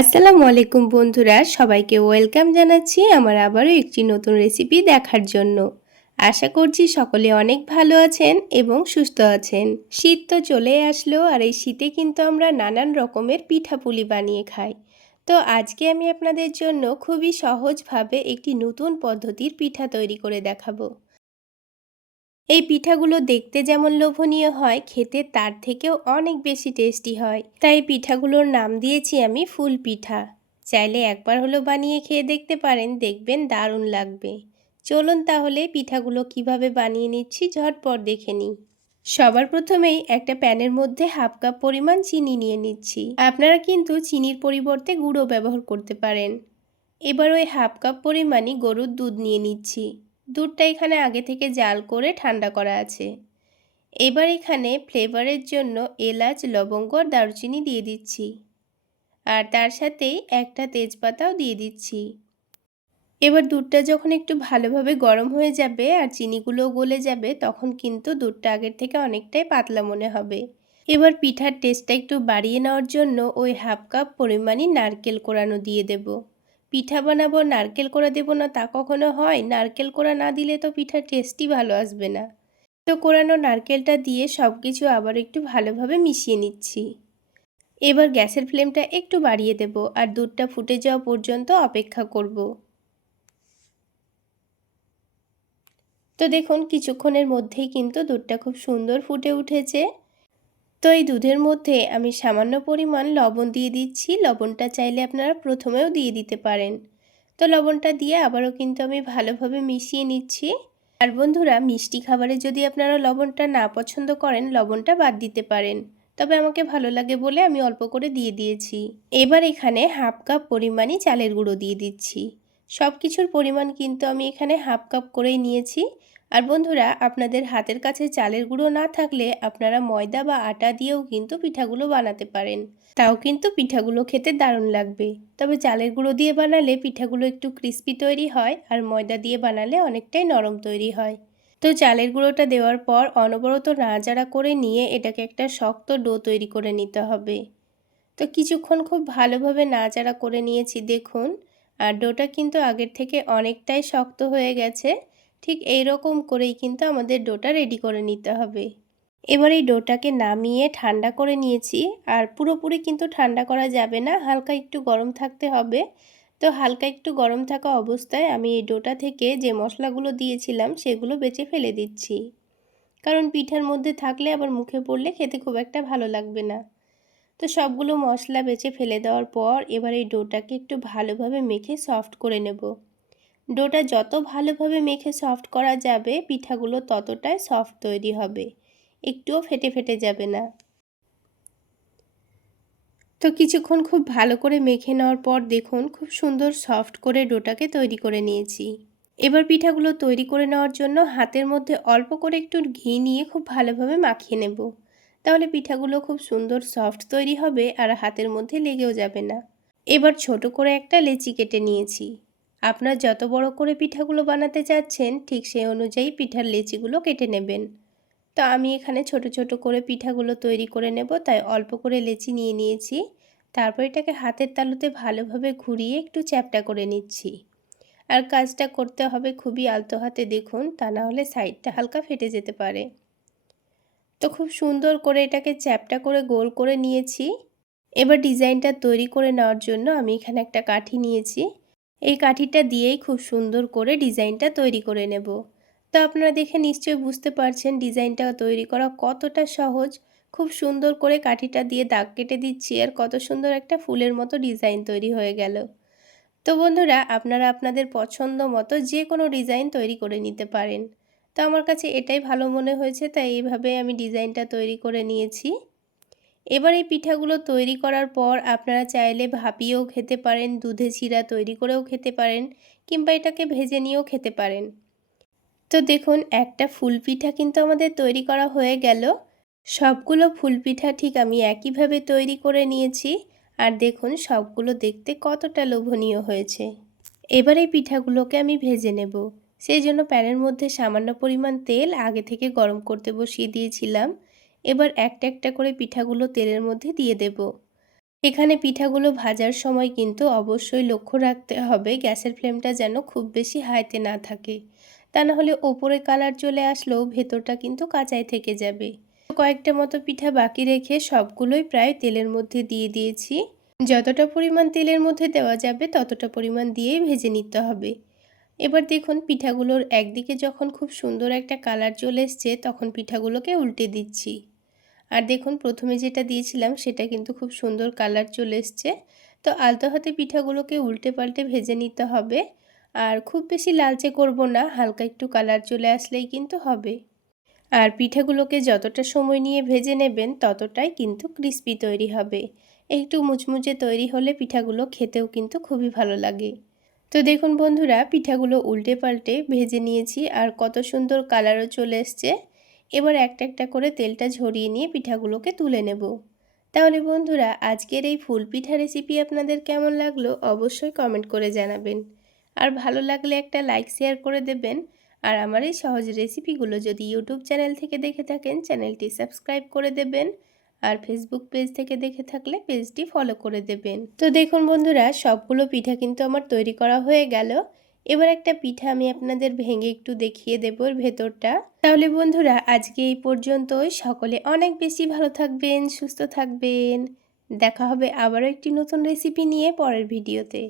আসসালামু আলাইকুম বন্ধুরা, সবাইকে ওয়েলকাম জানাচ্ছি আমার আবারও একটি নতুন রেসিপি দেখার জন্য। আশা করছি সকলে অনেক ভালো আছেন এবং সুস্থ আছেন। শীত তো চলে আসলো আর এই শীতে কিন্তু আমরা নানান রকমের পিঠাপুলি বানিয়ে খাই। তো আজকে আমি আপনাদের জন্য খুবই সহজভাবে একটি নতুন পদ্ধতির পিঠা তৈরি করে দেখাবো। এই পিঠাগুলো দেখতে যেমন লোভনীয় হয়, খেতে তার থেকেও অনেক বেশি টেস্টি হয়। তাই পিঠাগুলোর নাম দিয়েছি আমি ফুল পিঠা। চাইলে একবার হলো বানিয়ে খেয়ে দেখতে পারেন, দেখবেন দারুণ লাগবে। চলুন তাহলে পিঠাগুলো কীভাবে বানিয়ে নিচ্ছি ঝটপট দেখে নিই। সবার প্রথমেই একটা প্যানের মধ্যে হাফ কাপ পরিমাণ চিনি নিয়ে নিচ্ছি। আপনারা কিন্তু চিনির পরিবর্তে গুঁড়ো ব্যবহার করতে পারেন। এবার ওই হাফ কাপ পরিমাণই গরুর দুধ নিয়ে নিচ্ছি। দুধটা এখানে আগে থেকে জাল করে ঠান্ডা করা আছে। এবার এখানে ফ্লেভারের জন্য এলাচ, লবঙ্গ আর দারুচিনি দিয়ে দিচ্ছি। আর তার সাথেই একটা তেজপাতাও দিয়ে দিচ্ছি। এবার দুধটা যখন একটু ভালোভাবে গরম হয়ে যাবে আর চিনিগুলোও গলে যাবে, তখন কিন্তু দুধটা আগের থেকে অনেকটাই পাতলা মনে হবে। এবার পিঠার টেস্টটা একটু বাড়িয়ে নেওয়ার জন্য ওই হাফ কাপ পরিমাণই নারকেল কোরানো দিয়ে দেবো। পিঠা বানাবো, নারকেল কোড়া দেবো না তা কখনো হয়? নারকেল কোড়া না দিলে তো পিঠার টেস্টই ভালো আসবে না। তো কোরানো নারকেলটা দিয়ে সব কিছু আবার একটু ভালোভাবে মিশিয়ে নিচ্ছি। এবার গ্যাসের ফ্লেমটা একটু বাড়িয়ে দেব আর দুধটা ফুটে যাওয়া পর্যন্ত অপেক্ষা করব। তো দেখুন, কিছুক্ষণের মধ্যেই কিন্তু দুধটা খুব সুন্দর ফুটে উঠেছে। তো এই দুধের মধ্যে আমি সামান্য পরিমাণ লবণ দিয়ে দিচ্ছি। লবণটা চাইলে আপনারা প্রথমেও দিয়ে দিতে পারেন। তো লবণটা দিয়ে আবারও কিন্তু আমি ভালোভাবে মিশিয়ে নিচ্ছি। আর বন্ধুরা, মিষ্টি খাবারে যদি আপনারা লবণটা না পছন্দ করেন, লবণটা বাদ দিতে পারেন। তবে আমাকে ভালো লাগে বলে আমি অল্প করে দিয়ে দিয়েছি। এবার এখানে হাফ কাপ পরিমাণই চালের গুঁড়ো দিয়ে দিচ্ছি। সব কিছুর পরিমাণ কিন্তু আমি এখানে হাফ কাপ করেই নিয়েছি। আর বন্ধুরা, আপনাদের হাতের কাছে চালের গুঁড়ো না থাকলে আপনারা ময়দা বা আটা দিয়েও কিন্তু পিঠাগুলো বানাতে পারেন। তাও কিন্তু পিঠাগুলো খেতে দারুণ লাগবে। তবে চালের গুঁড়ো দিয়ে বানালে পিঠাগুলো একটু ক্রিস্পি তৈরি হয় আর ময়দা দিয়ে বানালে অনেকটাই নরম তৈরি হয়। তো চালের গুঁড়োটা দেওয়ার পর অনবরত নাড়াচাড়া করে নিয়ে এটাকে একটা শক্ত ডো তৈরি করে নিতে হবে। তো কিছুক্ষণ খুব ভালোভাবে নাড়াচাড়া করে নিয়েছি, দেখুন। আর ডোটা কিন্তু আগের থেকে অনেকটাই শক্ত হয়ে গেছে। ঠিক এই রকম করেই কিন্তু আমাদের ডোটা রেডি করে নিতে হবে। এবার এই ডোটাকে নামিয়ে ঠান্ডা করে নিয়েছি আর পুরোপুরি কিন্তু ঠান্ডা করা যাবে না, হালকা একটু গরম থাকতে হবে। তো হালকা একটু গরম থাকা অবস্থায় আমি এই ডোটা থেকে যে মশলাগুলো দিয়েছিলাম সেগুলো বেছে ফেলে দিচ্ছি। কারণ পিঠার মধ্যে থাকলে আবার মুখে পড়লে খেতে খুব একটা ভালো লাগবে না। তো সবগুলো মশলা বেছে ফেলে দেওয়ার পর এবার এই ডোটাকে একটু ভালোভাবে মেখে সফট করে নেব। ডোটা যত ভালোভাবে মেখে সফট করা যাবে, পিঠাগুলো ততটাই সফট তৈরি হবে। একটুও ফেটে ফেটে যাবে না। তো কিছুক্ষণ খুব ভালো করে মেখে নেওয়ার পর দেখুন, খুব সুন্দর সফট করে ডোটাকে তৈরি করে নিয়েছি। এবার পিঠাগুলো তৈরি করে নেওয়ার জন্য হাতের মধ্যে অল্প করে একটু ঘি নিয়ে খুব ভালোভাবে মাখিয়ে নেব। তাহলে পিঠাগুলো খুব সুন্দর সফট তৈরি হবে আর হাতের মধ্যে লেগেও যাবে না। এবার ছোট করে একটা লেচি কেটে নিয়েছি। আপনার যত বড় করে পিঠাগুলো বানাতে চাচ্ছেন, ঠিক সেই অনুযায়ী পিঠার লেচিগুলো কেটে নেবেন। তো আমি এখানে ছোট ছোট করে পিঠাগুলো তৈরি করে নেব, তাই অল্প করে লেচি নিয়ে নিয়েছি। তারপর এটাকে হাতের তালুতে ভালোভাবে ঘুরিয়ে একটু চ্যাপটা করে নিচ্ছি। আর কাজটা করতে হবে খুবই আলতো হাতে দেখুন, তা না হলে সাইডটা হালকা ফেটে যেতে পারে। তো খুব সুন্দর করে এটাকে চ্যাপটা করে গোল করে নিয়েছি। এবার ডিজাইনটা তৈরি করে নেওয়ার জন্য আমি এখানে একটা কাঠি নিয়েছি। এই কাঠিটা দিয়েই খুব সুন্দর করে ডিজাইনটা তৈরি করে নেব। তো আপনারা দেখে নিশ্চয়ই বুঝতে পারছেন ডিজাইনটা তৈরি করা কতটা সহজ। খুব সুন্দর করে কাঠিটা দিয়ে দাগ কেটে দিচ্ছি আর কত সুন্দর একটা ফুলের মতো ডিজাইন তৈরি হয়ে গেল। তো বন্ধুরা, আপনারা আপনাদের পছন্দ মতো যে কোনো ডিজাইন তৈরি করে নিতে পারেন। তো আমার কাছে এটাই ভালো মনে হয়েছে, তাই এইভাবে আমি ডিজাইনটা তৈরি করে নিয়েছি। এবার এই পিঠাগুলো তৈরি করার পর আপনারা চাইলে ভাপিয়েও খেতে পারেন, দুধে চিরা তৈরি করেও খেতে পারেন কিংবা এটাকে ভেজে নিয়েও খেতে পারেন। তো দেখুন, একটা ফুল পিঠা কিন্তু আমাদের তৈরি করা হয়ে গেল। সবগুলো ফুল পিঠা ঠিক আমি একইভাবে তৈরি করে নিয়েছি। আর দেখুন, সবগুলো দেখতে কতটা লোভনীয় হয়েছে। এবার এই পিঠাগুলোকে আমি ভেজে নেব। সেই জন্য প্যানের মধ্যে সামান্য পরিমাণ তেল আগে থেকে গরম করতে বসিয়ে দিয়েছিলাম। এবার একটা একটা করে পিঠাগুলো তেলের মধ্যে দিয়ে দেব। এখানে পিঠাগুলো ভাজার সময় কিন্তু অবশ্যই লক্ষ্য রাখতে হবে গ্যাসের ফ্লেমটা যেন খুব বেশি হাইতে না থাকে। তা না হলে ওপরে কালার চলে আসলেও ভেতরটা কিন্তু কাঁচাই থেকে যাবে। কয়েকটা মতো পিঠা বাকি রেখে সবগুলোই প্রায় তেলের মধ্যে দিয়ে দিয়েছি। যতটা পরিমাণ তেলের মধ্যে দেওয়া যাবে ততটা পরিমাণ দিয়েই ভেজে নিতে হবে। এবার দেখুন পিঠাগুলোর একদিকে যখন খুব সুন্দর একটা কালার চলে এসছে, তখন পিঠাগুলোকে উল্টে দিচ্ছি। আর দেখুন প্রথমে যেটা দিয়েছিলাম, সেটা কিন্তু খুব সুন্দর কালার চলে এসছে। তো আলতো হাতে পিঠাগুলোকে উল্টে পাল্টে ভেজে নিতে হবে। আর খুব বেশি লালচে করব না, হালকা একটু কালার চলে আসলেই কিন্তু হবে। আর পিঠাগুলোকে যতটা সময় নিয়ে ভেজে নেবেন, ততটাই কিন্তু ক্রিস্পি তৈরি হবে। একটু মুচমুচে তৈরি হলে পিঠাগুলো খেতেও কিন্তু খুবই ভালো লাগে। তো দেখুন বন্ধুরা, পিঠাগুলো উল্টে পাল্টে ভেজে নিয়েছি আর কত সুন্দর কালারও চলে এসছে। এবার একটা একটা করে তেলটা ঝরিয়ে নিয়ে পিঠাগুলোকে তুলে নেব। তাহলে বন্ধুরা, আজকের এই ফুল পিঠা রেসিপি আপনাদের কেমন লাগল অবশ্যই কমেন্ট করে জানাবেন। আর ভালো লাগলে একটা লাইক শেয়ার করে দেবেন। আর আমার এই সহজ রেসিপিগুলো যদি ইউটিউব চ্যানেল থেকে দেখে থাকেন চ্যানেলটি সাবস্ক্রাইব করে দেবেন। আর ফেসবুক পেজ থেকে দেখে থাকলে পেজটি ফলো করে দেবেন। তো দেখুন বন্ধুরা, সবগুলো পিঠা কিন্তু আমার তৈরি করা হয়ে গেল। এবার একটা পিঠা আমি আপনাদের ভেঙে একটু দেখিয়ে দেবো ভেতরটা। তাহলে বন্ধুরা, আজকে এই পর্যন্তই। সকলে অনেক বেশি ভালো থাকবেন, সুস্থ থাকবেন। দেখা হবে আবারও একটি নতুন রেসিপি নিয়ে পরের ভিডিওতে